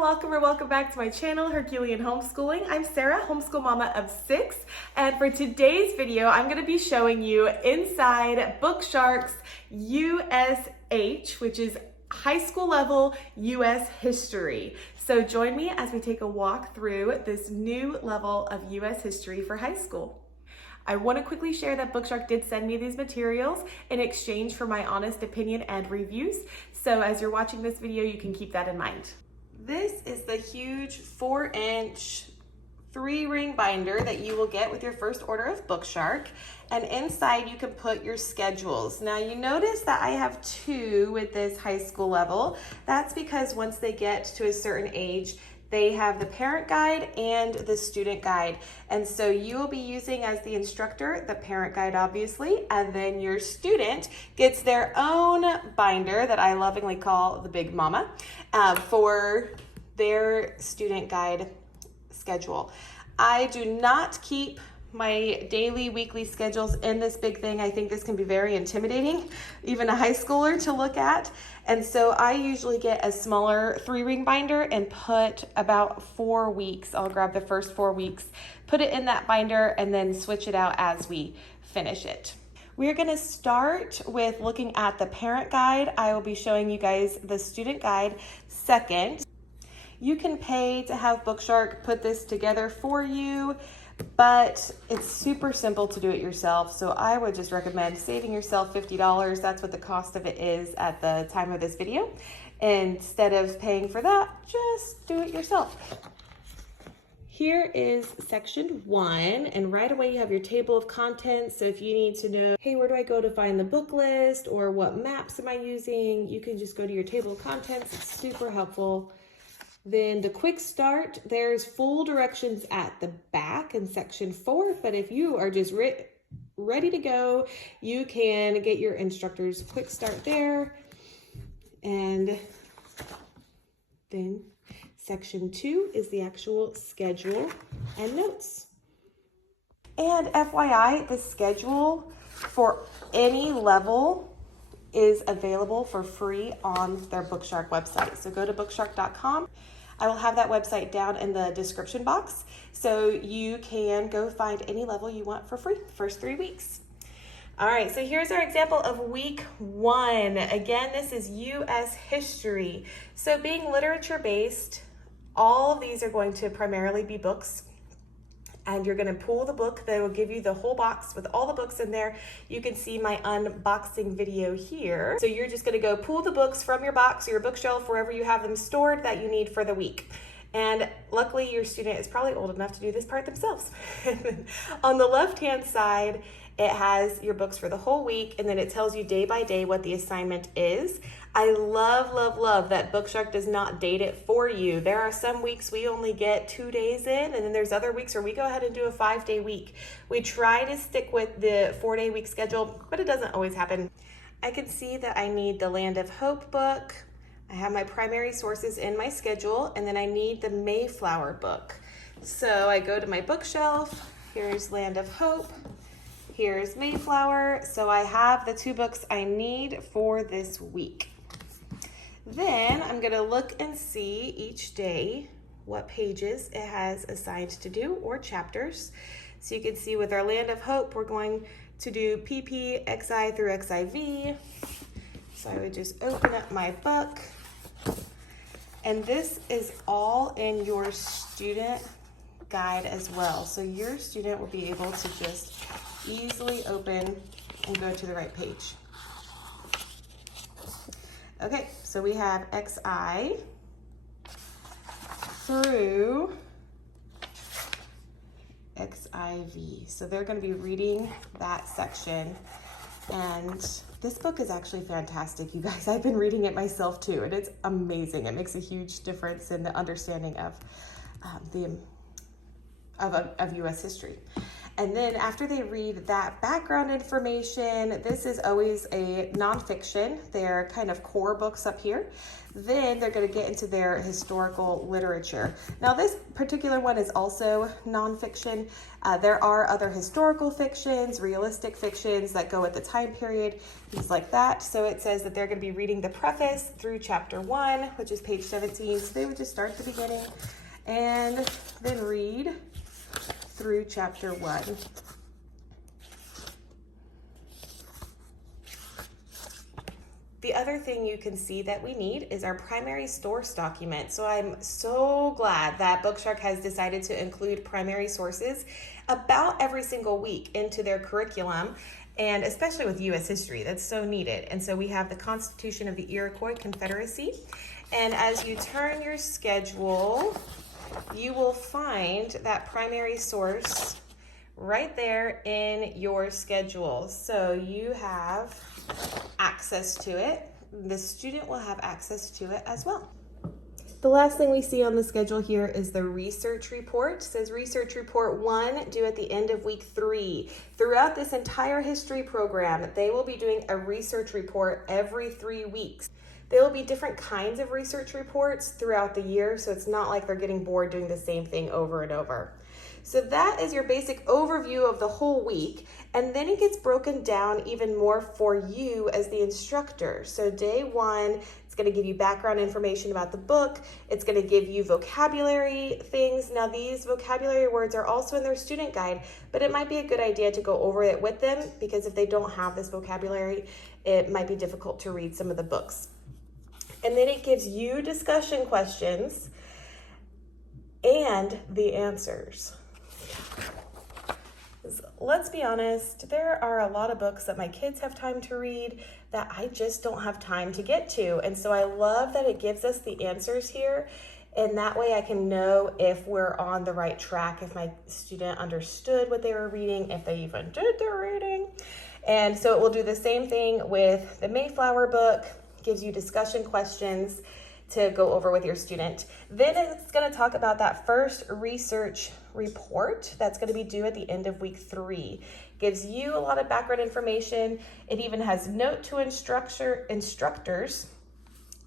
y'all, welcome back to my channel, Herculean Homeschooling. I'm Sarah, homeschool mama of 6, and for today's video, I'm going to be showing you inside BookShark's USH, which is high school level US history. So join me as we take a walk through this new level of US history for high school. I want to quickly share that BookShark did send me these materials in exchange for my honest opinion and reviews. So as you're watching this video, you can keep that in mind. This is the huge 4-inch 3-ring binder that you will get with your first order of BookShark. And inside you can put your schedules. Now you notice that I have 2 with this high school level. That's because once they get to a certain age, they have the parent guide and the student guide. And so you will be using as the instructor, the parent guide obviously, and then your student gets their own binder that I lovingly call the Big Mama for their student guide schedule. I do not keep my daily, weekly schedules in this big thing. I think this can be very intimidating, even a high schooler to look at. And so I usually get a smaller 3-ring binder and put about 4 weeks. I'll grab the first 4 weeks, put it in that binder, and then switch it out as we finish it. We're gonna start with looking at the parent guide. I will be showing you guys the student guide second. You can pay to have BookShark put this together for you, but it's super simple to do it yourself. So I would just recommend saving yourself $50. That's what the cost of it is at the time of this video. Instead of paying for that, just do it yourself. Here is section 1, and right away you have your table of contents. So if you need to know, hey, where do I go to find the book list, or what maps am I using, you can just go to your table of contents. It's super helpful. Then the quick start, there's full directions at the back in section 4, but if you are just ready to go, you can get your instructor's quick start there. And then section 2 is the actual schedule and notes. And FYI, the schedule for any level is available for free on their BookShark website. So go to bookshark.com. I will have that website down in the description box, so you can go find any level you want for free the first 3 weeks. All right, so here's our example of week 1. Again, this is US history. So being literature based, all of these are going to primarily be books. And you're gonna pull the book. They will give you the whole box with all the books in there. You can see my unboxing video here. So you're just gonna go pull the books from your box or your bookshelf, wherever you have them stored that you need for the week. And luckily your student is probably old enough to do this part themselves. On the left-hand side, it has your books for the whole week, and then it tells you day by day what the assignment is. I love, love, love that BookShark does not date it for you. There are some weeks we only get 2 days in, and then there's other weeks where we go ahead and do a 5-day week. We try to stick with the 4-day week schedule, but it doesn't always happen. I can see that I need the Land of Hope book. I have my primary sources in my schedule, and then I need the Mayflower book. So I go to my bookshelf. Here's Land of Hope. Here's Mayflower. So I have the 2 books I need for this week. Then I'm gonna look and see each day what pages it has assigned to do, or chapters. So you can see with our Land of Hope, we're going to do PP, XI through XIV. So I would just open up my book. And this is all in your student guide as well. So your student will be able to just easily open and go to the right page. Okay, so we have XI through XIV. So they're going to be reading that section. And this book is actually fantastic, you guys. I've been reading it myself too, and it's amazing. It makes a huge difference in the understanding of US history. And then after they read that background information, this is always a nonfiction, their kind of core books up here. Then they're going to get into their historical literature. Now this particular one is also nonfiction. There are other historical fictions, realistic fictions that go with the time period, things like that. So it says that they're going to be reading the preface through chapter 1, which is page 17. So they would just start at the beginning and then read through chapter 1. The other thing you can see that we need is our primary source document. So I'm so glad that BookShark has decided to include primary sources about every single week into their curriculum, and especially with U.S. history, that's so needed. And so we have the Constitution of the Iroquois Confederacy. And as you turn your schedule, you will find that primary source right there in your schedule. So you have access to it. The student will have access to it as well. The last thing we see on the schedule here is the research report. It says research report 1 due at the end of week 3. Throughout this entire history program, they will be doing a research report every 3 weeks. There will be different kinds of research reports throughout the year, so it's not like they're getting bored doing the same thing over and over. So that is your basic overview of the whole week, and then it gets broken down even more for you as the instructor. So day 1, it's going to give you background information about the book. It's going to give you vocabulary things. Now these vocabulary words are also in their student guide, but it might be a good idea to go over it with them, because if they don't have this vocabulary, it might be difficult to read some of the books. And then it gives you discussion questions and the answers. Let's be honest, there are a lot of books that my kids have time to read that I just don't have time to get to. And so I love that it gives us the answers here. And that way I can know if we're on the right track, if my student understood what they were reading, if they even did their reading. And so it will do the same thing with the Mayflower book. Gives you discussion questions to go over with your student. Then it's going to talk about that first research report that's going to be due at the end of week 3. Gives you a lot of background information. It even has note to instructors,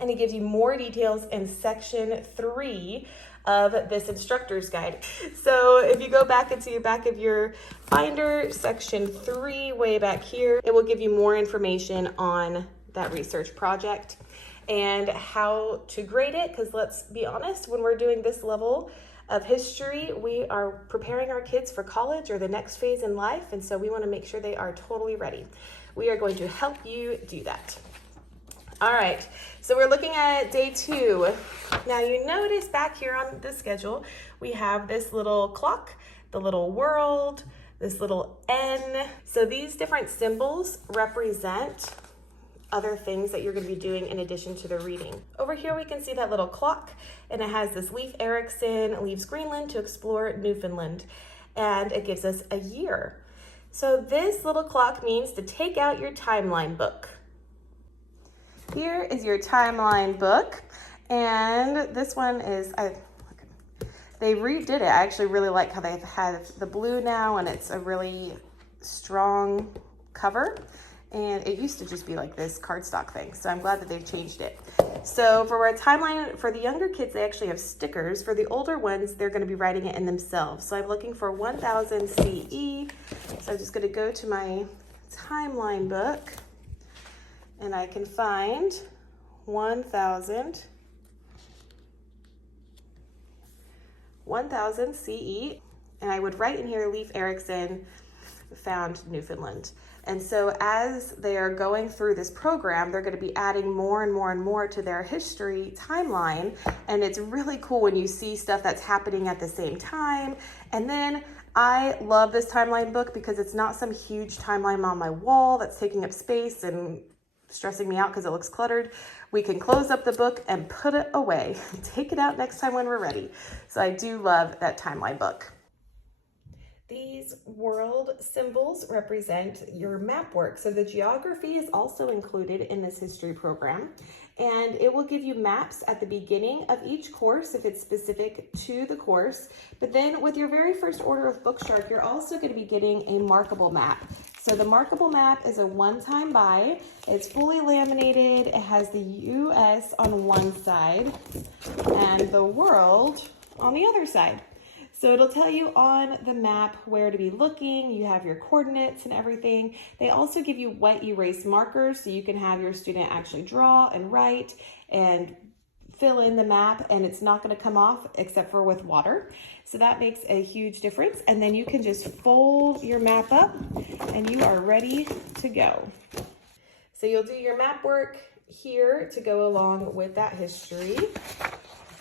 and it gives you more details in section 3 of this instructor's guide. So if you go back into your back of your binder, section 3, way back here, it will give you more information on that research project and how to grade it, because let's be honest, when we're doing this level of history, we are preparing our kids for college or the next phase in life, and so we want to make sure they are totally ready. We are going to help you do that. All right, so we're looking at day 2. Now you notice back here on the schedule, we have this little clock, the little world, this little N. So these different symbols represent other things that you're going to be doing in addition to the reading. Over here we can see that little clock, and it has this Leif Erikson leaves Greenland to explore Newfoundland, and it gives us a year. So this little clock means to take out your timeline book. Here is your timeline book, and this one is, they redid it. I actually really like how they have the blue now, and it's a really strong cover. And it used to just be like this cardstock thing. So I'm glad that they've changed it. So for our timeline, for the younger kids, they actually have stickers. For the older ones, they're gonna be writing it in themselves. So I'm looking for 1000 CE. So I'm just gonna go to my timeline book, and I can find 1000 CE. And I would write in here, Leif Erikson found Newfoundland. And so as they are going through this program, they're going to be adding more and more and more to their history timeline. And it's really cool when you see stuff that's happening at the same time. And then I love this timeline book because it's not some huge timeline on my wall that's taking up space and stressing me out because it looks cluttered. We can close up the book and put it away. Take it out next time when we're ready. So I do love that timeline book. These world symbols represent your map work. So the geography is also included in this history program. and it will give you maps at the beginning of each course if it's specific to the course. But then with your very first order of BookShark, you're also going to be getting a markable map. So the markable map is a one-time buy. It's fully laminated. It has the US on one side and the world on the other side. So it'll tell you on the map where to be looking. You have your coordinates and everything. They also give you wet erase markers so you can have your student actually draw and write and fill in the map, and it's not going to come off except for with water. So that makes a huge difference. And then you can just fold your map up and you are ready to go. So you'll do your map work here to go along with that history.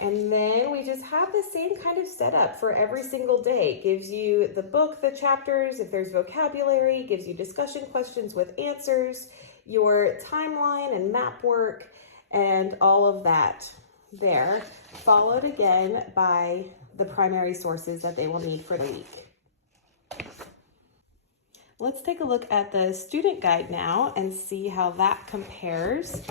And then we just have the same kind of setup for every single day. It gives you the book, the chapters, if there's vocabulary, it gives you discussion questions with answers, your timeline and map work, and all of that there, followed again by the primary sources that they will need for the week. Let's take a look at the student guide now and see how that compares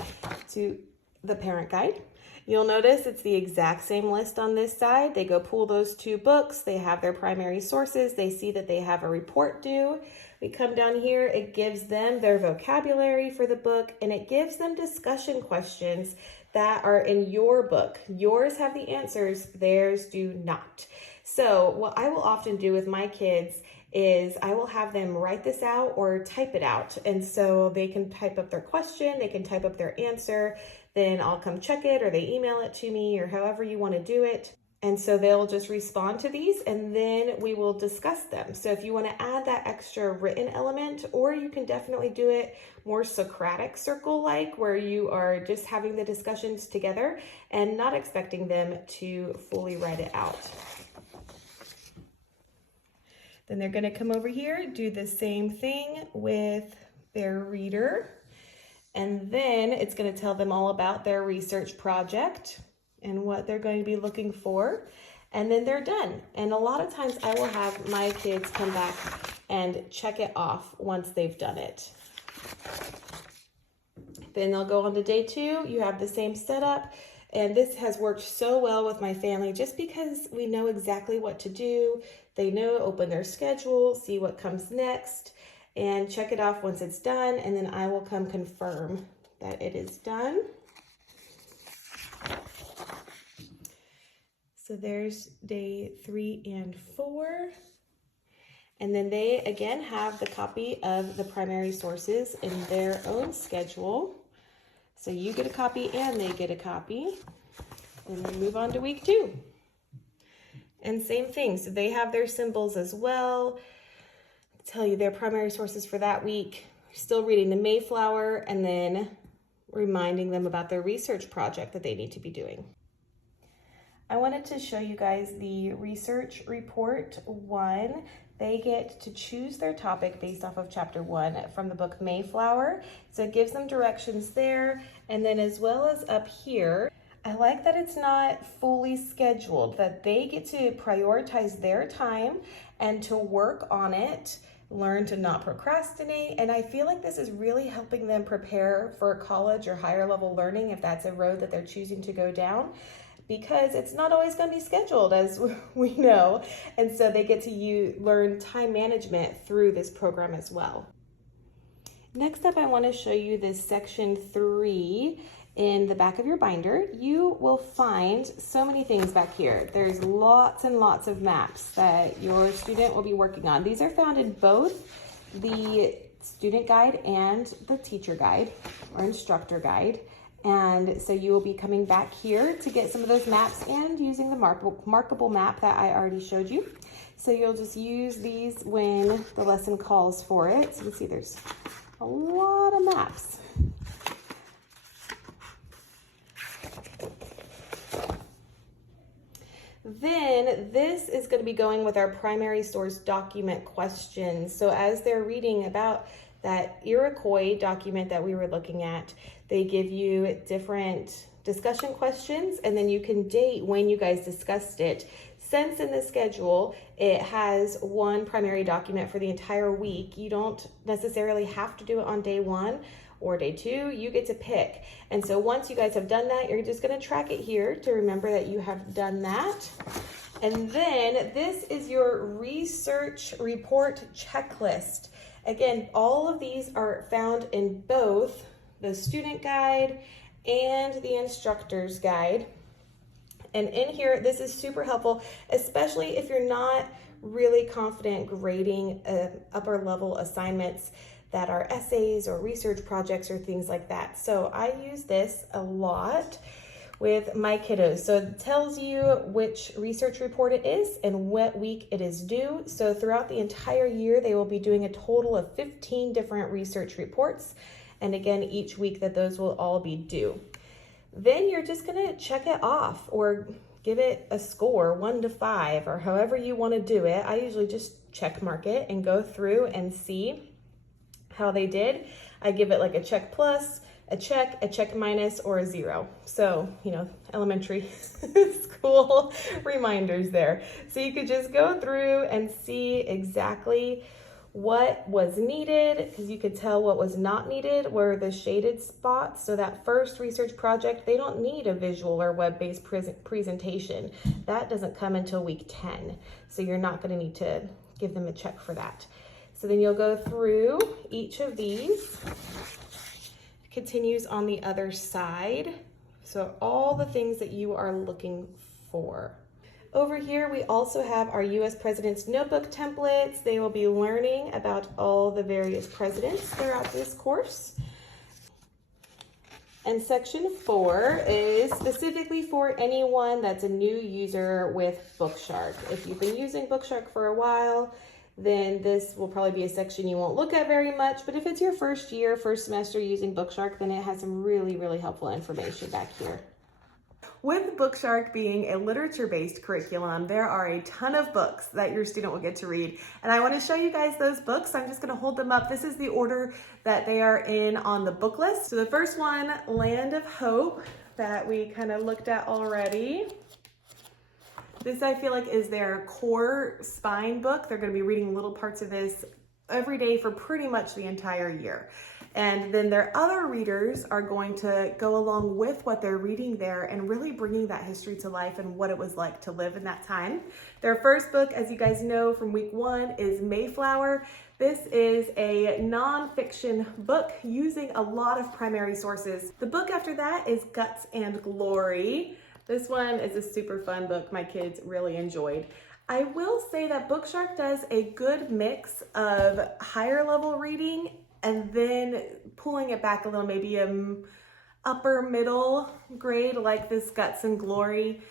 to the parent guide. You'll notice it's the exact same list on this side. They go pull those two books. They have their primary sources. They see that they have a report due. We come down here, it gives them their vocabulary for the book, and it gives them discussion questions that are in your book. Yours have the answers, theirs do not. So what I will often do with my kids is I will have them write this out or type it out. And so they can type up their question, they can type up their answer, then I'll come check it or they email it to me or however you want to do it. And so they'll just respond to these and then we will discuss them. So if you want to add that extra written element, or you can definitely do it more Socratic circle-like, where you are just having the discussions together and not expecting them to fully write it out. Then they're going to come over here, do the same thing with their reader. And then it's going to tell them all about their research project and what they're going to be looking for. And then they're done. And a lot of times I will have my kids come back and check it off once they've done it. Then they'll go on to day 2. You have the same setup. And this has worked so well with my family just because we know exactly what to do. They know, open their schedule, see what comes next, and check it off once it's done. And then I will come confirm that it is done. So there's day 3 and 4. And then they again have the copy of the primary sources in their own schedule. So you get a copy and they get a copy. And then move on to week 2. And same thing, so they have their symbols as well. Tell you their primary sources for that week. Still reading the Mayflower and then reminding them about their research project that they need to be doing. I wanted to show you guys the research report 1. They get to choose their topic based off of chapter 1 from the book Mayflower. So it gives them directions there. And then as well as up here, I like that it's not fully scheduled, that they get to prioritize their time and to work on it, learn to not procrastinate. And I feel like this is really helping them prepare for college or higher level learning if that's a road that they're choosing to go down, because it's not always going to be scheduled, as we know. And so they get to learn time management through this program as well. Next up, I want to show you this section 3 in the back of your binder. You will find so many things back here. There's lots and lots of maps that your student will be working on. These are found in both the student guide and the teacher guide or instructor guide. And so you will be coming back here to get some of those maps and using the markable map that I already showed you. So you'll just use these when the lesson calls for it. So you can see there's a lot of maps. Then this is going to be going with our primary source document questions. So as they're reading about that Iroquois document that we were looking at, they give you different discussion questions, and then you can date when you guys discussed it. Since in the schedule, it has one primary document for the entire week, you don't necessarily have to do it on day 1, or day 2, you get to pick. And so once you guys have done that, you're just gonna track it here to remember that you have done that. And then this is your research report checklist. Again, all of these are found in both the student guide and the instructor's guide. And in here, this is super helpful, especially if you're not really confident grading upper level assignments that are essays or research projects or things like that. So I use this a lot with my kiddos. So it tells you which research report it is and what week it is due. So throughout the entire year, they will be doing a total of 15 different research reports. And again, each week that those will all be due. Then you're just gonna check it off or give it a score, 1 to 5, or however you wanna do it. I usually just check mark it and go through and see how they did. I give it like a check plus, a check minus, or a 0. So, you know, elementary school reminders there. So you could just go through and see exactly what was needed, because you could tell what was not needed were the shaded spots. So that first research project, they don't need a visual or web-based presentation. That doesn't come until week 10. So you're not going to need to give them a check for that. So then you'll go through each of these. It continues on the other side. So all the things that you are looking for. Over here, we also have our U.S. President's Notebook templates. They will be learning about all the various presidents throughout this course. And section 4 is specifically for anyone that's a new user with BookShark. If you've been using BookShark for a while, then this will probably be a section you won't look at very much. But if it's your first year, first semester using BookShark, then it has some really, really helpful information back here. With BookShark being a literature-based curriculum, there are a ton of books that your student will get to read. And I want to show you guys those books. I'm just going to hold them up. This is the order that they are in on the book list. So the first one, Land of Hope, that we kind of looked at already. This I feel like is their core spine book. They're going to be reading little parts of this every day for pretty much the entire year. And then their other readers are going to go along with what they're reading there and really bringing that history to life and what it was like to live in that time. Their first book, as you guys know from week 1, is Mayflower. This is a nonfiction book using a lot of primary sources. The book after that is Guts and Glory. This one is a super fun book my kids really enjoyed. I will say that BookShark does a good mix of higher level reading and then pulling it back a little, maybe upper middle grade like this Guts and Glory.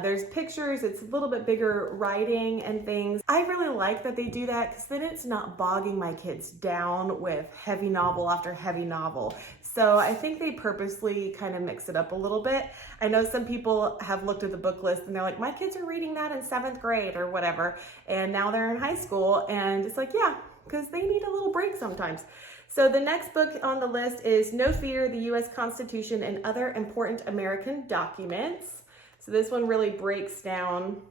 There's pictures, it's a little bit bigger writing and things. I really like that they do that because then it's not bogging my kids down with heavy novel after heavy novel. So I think they purposely kind of mix it up a little bit. I know some people have looked at the book list and they're like, my kids are reading that in 7th grade or whatever, and now they're in high school, and it's like, yeah, because they need a little break sometimes. So the next book on the list is No Fear, the U.S. Constitution and Other Important American Documents. So this one really breaks down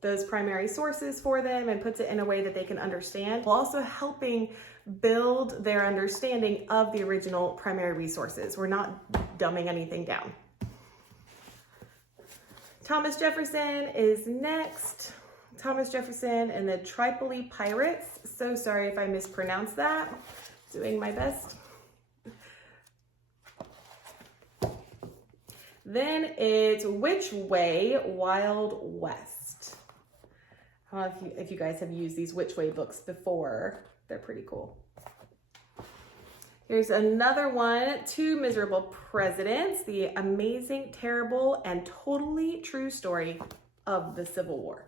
those primary sources for them and puts it in a way that they can understand, while also helping build their understanding of the original primary resources. We're not dumbing anything down. Thomas Jefferson is next. Thomas Jefferson and the Tripoli Pirates. So sorry if I mispronounced that. Doing my best. Then it's Which Way, Wild West. I don't know if you guys have used these Which Way books before. They're pretty cool. Here's another one, Two Miserable Presidents, the amazing, terrible, and totally true story of the Civil War.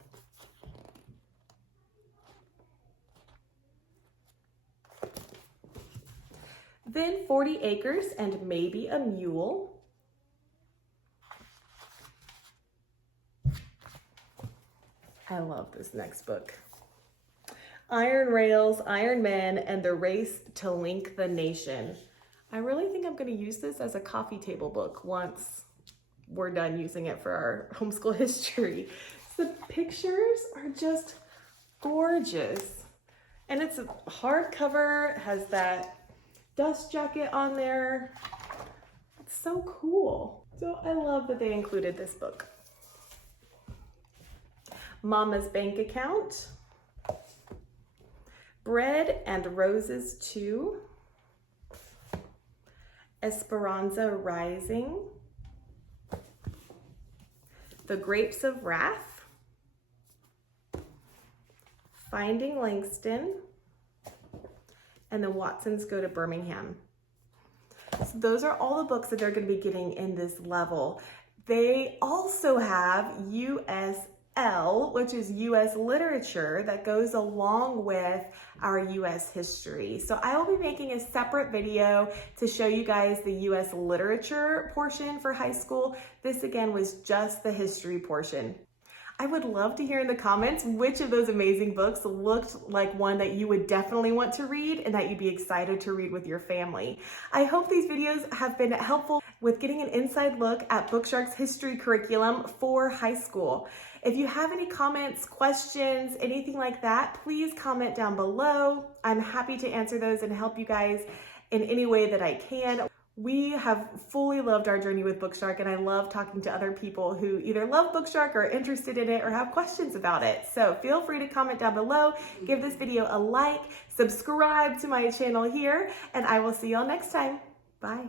Then 40 Acres and Maybe a Mule. I love this next book. Iron Rails, Iron Men, and the Race to Link the Nation. I really think I'm going to use this as a coffee table book once we're done using it for our homeschool history. The pictures are just gorgeous. And it's a hardcover, has that dust jacket on there. It's so cool. So I love that they included this book. Mama's Bank Account, Bread and Roses 2, Esperanza Rising, The Grapes of Wrath, Finding Langston, and The Watsons Go to Birmingham. So those are all the books that they're going to be getting in this level. They also have USL, which is US literature, that goes along with our US history. So I will be making a separate video to show you guys the US literature portion for high school. This again was just the history portion. I would love to hear in the comments which of those amazing books looked like one that you would definitely want to read and that you'd be excited to read with your family. I hope these videos have been helpful with getting an inside look at BookShark's history curriculum for high school. If you have any comments, questions, anything like that, please comment down below. I'm happy to answer those and help you guys in any way that I can. We have fully loved our journey with BookShark, and I love talking to other people who either love BookShark or are interested in it or have questions about it. So feel free to comment down below, give this video a like, subscribe to my channel here, and I will see y'all next time. Bye.